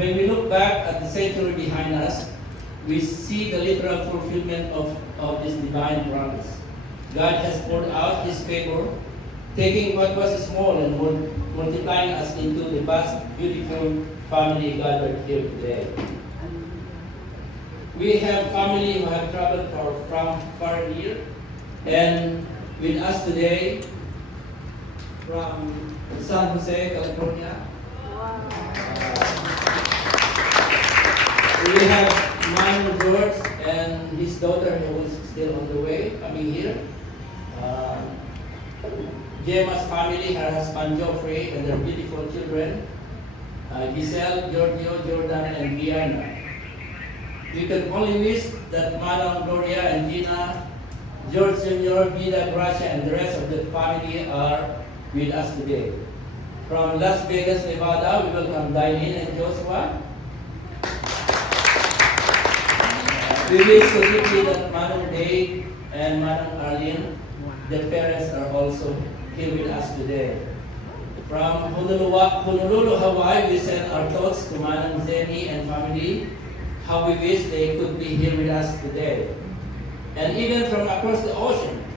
When we look back at the century behind us, we see the literal fulfillment of this divine promise. God has poured out His favor, taking what was small and multiplying us into the vast, beautiful family gathered here today. We have family who have traveled from far here, and with us today from San Jose, California. We have Manu George and his daughter who is still on the way, coming here. Gemma's family, her husband Geoffrey, and their beautiful children, Giselle, Giorgio, Jordan, and Diana. We can only wish that Madam Gloria and Gina, George Sr., Vida, Gracia, and the rest of the family are with us today. From Las Vegas, Nevada, we welcome Dailin and Joshua. We wish to deeply that Madam Dave and Madam Arlene, their parents, are also here with us today. From Honolulu, Hawaii, we send our thoughts to Madam Zeni and family, how we wish they could be here with us today. And even from across the ocean,